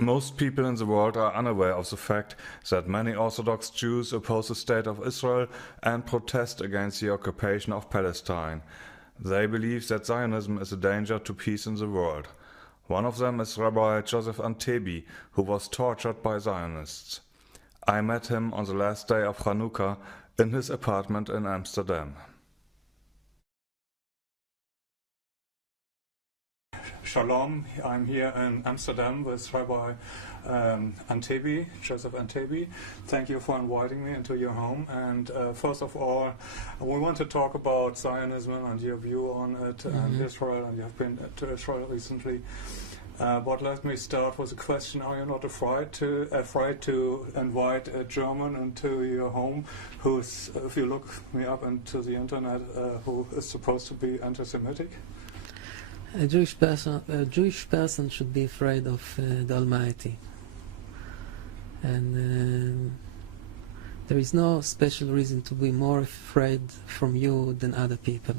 Most people in the world are unaware of the fact that many Orthodox Jews oppose the state of Israel and protest against the occupation of Palestine. They believe that Zionism is a danger to peace in the world. One of them is Rabbi Josef Antebi, who was tortured by Zionists. I met him on the last day of Hanukkah in his apartment in Amsterdam. Shalom, I'm here in Amsterdam with Rabbi Antebi, Josef Antebi. Thank you for inviting me into your home. And first of all, we want to talk about Zionism and your view on it and Israel, and you have been to Israel recently. But let me start with a question: are you not afraid to invite a German into your home who's, if you look me up into the internet, who is supposed to be anti-Semitic? A Jewish person should be afraid of the Almighty, and there is no special reason to be more afraid from you than other people.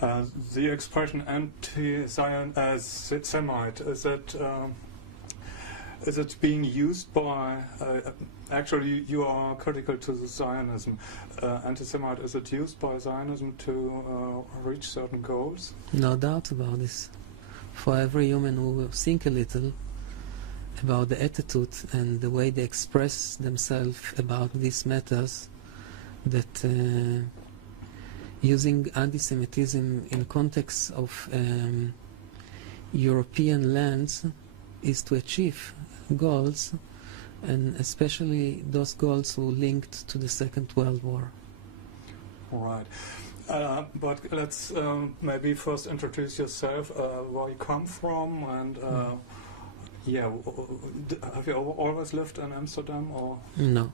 The expression anti-Semite, is it being used by, actually you are critical to the Zionism, anti-Semite, is it used by Zionism to reach certain goals? No doubt about this. For every human who will think a little about the attitude and the way they express themselves about these matters, that using anti-Semitism in context of European lands is to achieve goals, and especially those goals who linked to the Second World War. Right. But let's maybe first introduce yourself, where you come from, and yeah, have you always lived in Amsterdam, or? No,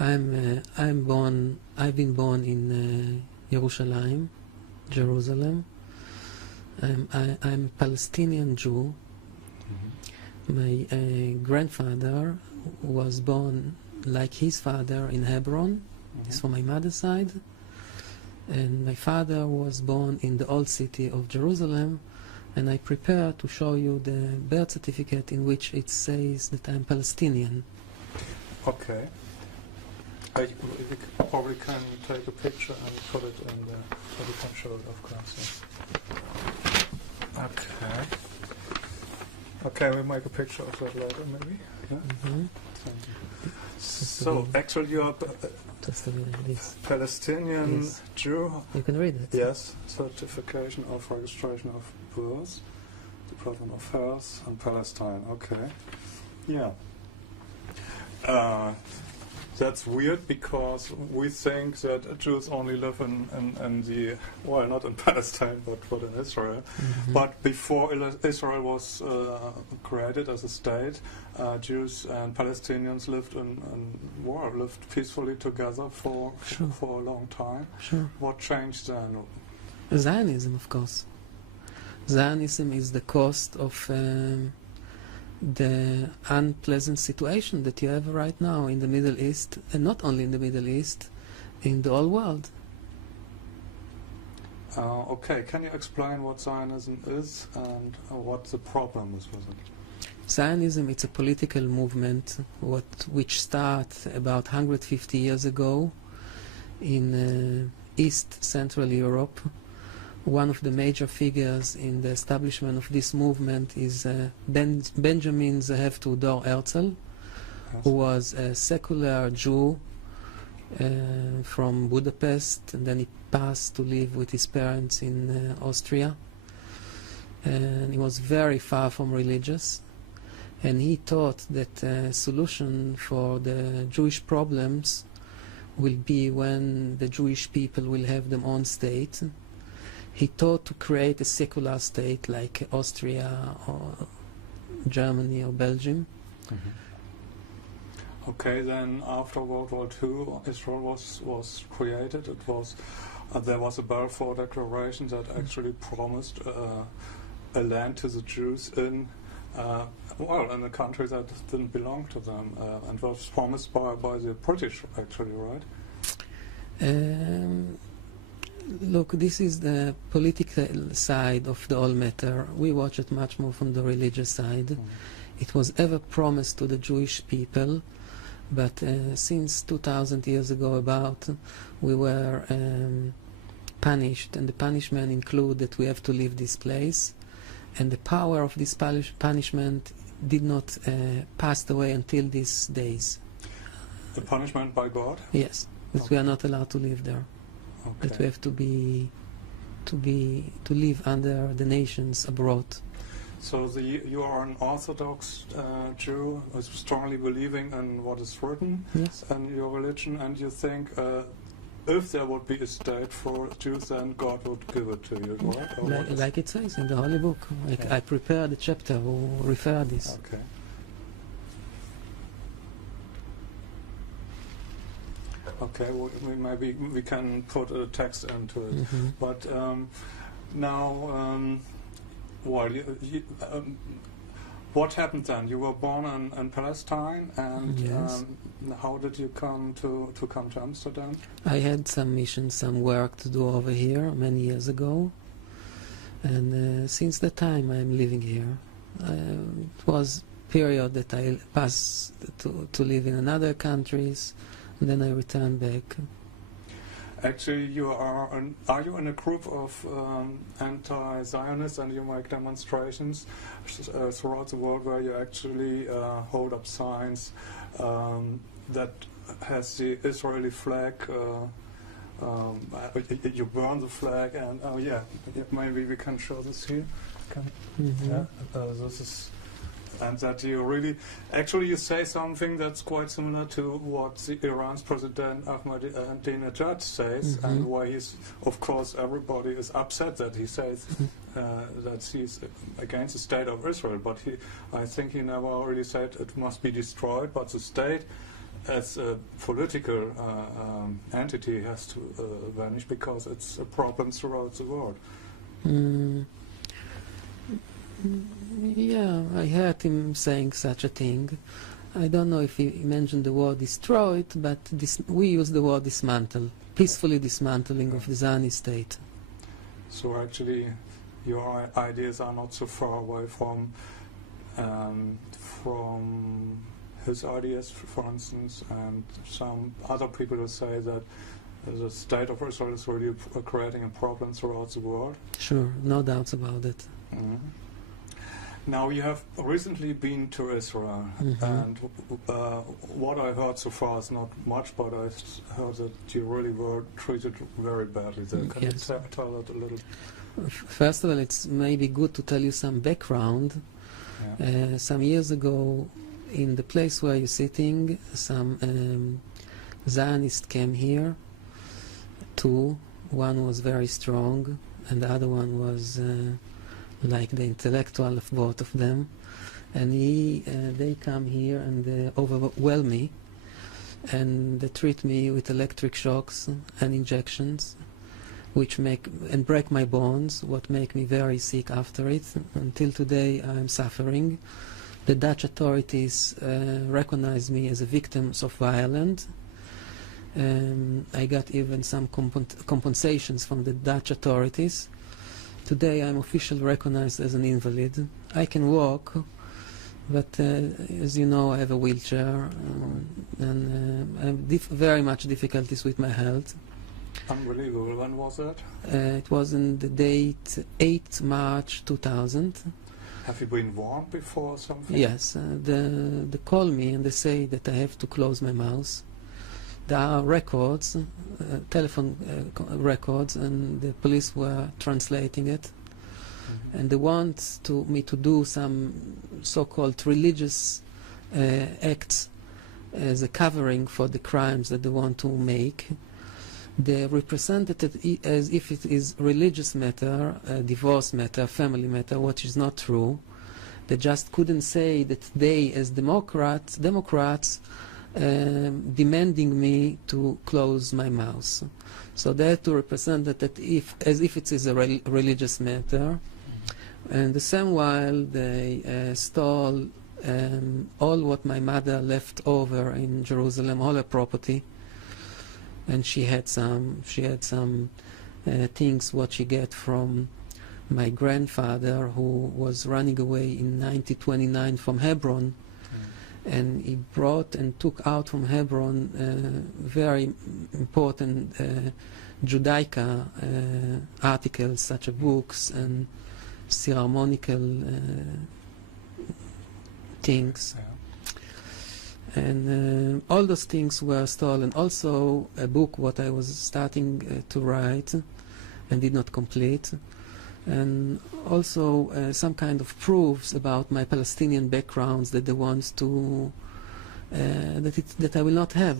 I've been born in Jerusalem. I'm a Palestinian Jew. My grandfather was born like his father in Hebron. It's from my mother's side. And my father was born in the old city of Jerusalem. And I prepare to show you the birth certificate in which it says that I'm Palestinian. Okay. You probably can take a picture and put it in there, so we can show it, of course. Yeah. Okay. Okay, we'll make a picture of that later, maybe. Yeah? So, actually, you are Palestinian Jew. You can read it. Yes, certification of registration of birth, Department of Health, and Palestine. Okay. Yeah. That's weird, because we think that Jews only live in the, well, not in Palestine, but in Israel. But before Israel was created as a state, Jews and Palestinians lived lived peacefully together for a long time. What changed then? Zionism, of course. Zionism is the cost of the unpleasant situation that you have right now in the Middle East, and not only in the Middle East, in the whole world. Okay, can you explain what Zionism is and what the problem is with it? Zionism is a political movement which started about 150 years ago in East Central Europe. One of the major figures in the establishment of this movement is Benjamin Zehev Tudor Herzl, who was a secular Jew from Budapest, and then he passed to live with his parents in Austria. And he was very far from religious, and he thought that a solution for the Jewish problems will be when the Jewish people will have their own state. He thought to create a secular state like Austria or Germany or Belgium. Okay, then after World War II, Israel was created. It was there was a Balfour Declaration that actually promised a land to the Jews in in a country that didn't belong to them, and was promised by the British, actually, right? Look, this is the political side of the whole matter. We watch it much more from the religious side. It was ever promised to the Jewish people, but since 2000 years ago about, we were punished, and the punishment include that we have to leave this place, and the power of this punishment did not pass away until these days. The punishment by God? Yes, that we are not allowed to live there. Okay. That we have to live under the nations abroad. So you are an Orthodox Jew, strongly believing in what is written Yes. and your religion, and you think if there would be a state for Jews, then God would give it to you, right? Or what is- Like it says in the Holy Book. Yeah. I prepared a chapter who refer this. Okay. Okay, well, maybe we can put a text into it. Mhm. But now, what happened then? You were born in Palestine, and Yes. how did you come to Amsterdam? I had some mission, some work to do over here many years ago, and since that time I'm living here. It was period that I passed to live in other countries, and then I returned back. Actually, are you in a group of anti-Zionists, and you make demonstrations throughout the world where you actually hold up signs that has the Israeli flag? You burn the flag, and maybe we can show this here. Mhm. Yeah, this is. And that you really, actually you say something that's quite similar to what the Iran's President Ahmadinejad says, Mhm. and why he's, of course, everybody is upset that he says that he's against the state of Israel, but I think he never really said it must be destroyed, but the state as a political entity has to vanish because it's a problem throughout the world. Mm. Yeah, I heard him saying such a thing. I don't know if he mentioned the word destroyed, but we use the word dismantle, peacefully dismantling of the Zionist state. So actually, your ideas are not so far away from his ideas, for instance, and some other people who say that the state of Israel is really creating a problem throughout the world. Sure, no doubts about it. Mhm. Now, you have recently been to Israel, Mhm. and what I heard so far is not much, but I heard that you really were treated very badly there. Can Yes. you tell that a little? First of all, it's maybe good to tell you some background. Yeah. Some years ago, in the place where you're sitting, some Zionists came here. Two. One was very strong, and the other one was like the intellectual of both of them. And they come here and overwhelm me, and they treat me with electric shocks and injections, which break my bones, what make me very sick after it. Until today I'm suffering. The Dutch authorities recognize me as a victim of violence. I got even some compensations from the Dutch authorities. Today I'm officially recognized as an invalid. I can walk, but as you know, I have a wheelchair, and I have very much difficulties with my health. Unbelievable. When was that? It was in the date 8 March 2000. Have you been warned before or something? Yes, they call me and they say that I have to close my mouth. There are records, telephone records, and the police were translating it. Mhm. And they want me to do some so-called religious acts as a covering for the crimes that they want to make. They represented it as if it is religious matter, a divorce matter, family matter, which is not true. They just couldn't say that they, as Democrats, demanding me to close my mouth. So they had to represent that as if it is a religious matter. And the same while they stole all what my mother left over in Jerusalem, all her property. And she had some things what she get from my grandfather, who was running away in 1929 from Hebron, and he brought and took out from Hebron very important Judaica articles, such as books and ceremonial things. And all those things were stolen. Also a book what I was starting to write and did not complete. And also some kind of proofs about my Palestinian backgrounds that they want to that I will not have.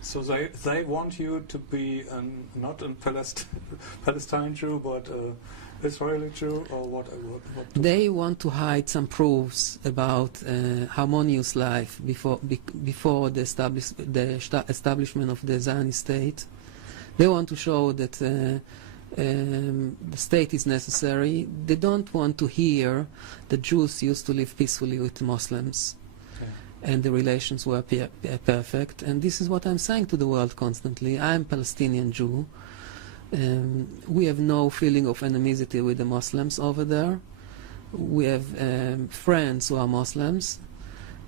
So they want you to be not a Palestine Jew, but Israeli Jew, or what they want to hide some proofs about harmonious life before the establishment of the Zionist state. They want to show that the state is necessary. They don't want to hear that Jews used to live peacefully with Muslims, and the relations were perfect. And this is what I'm saying to the world constantly. I'm Palestinian Jew. We have no feeling of animosity with the Muslims over there. We have friends who are Muslims,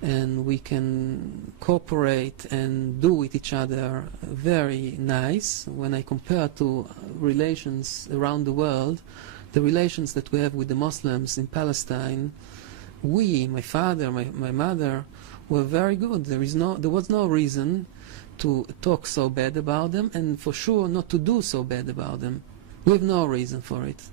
and we can cooperate and do with each other very nice. When I compare to relations around the world, the relations that we have with the Muslims in Palestine, my father, my mother, were very good. There was no reason to talk so bad about them, and for sure not to do so bad about them. We have no reason for it.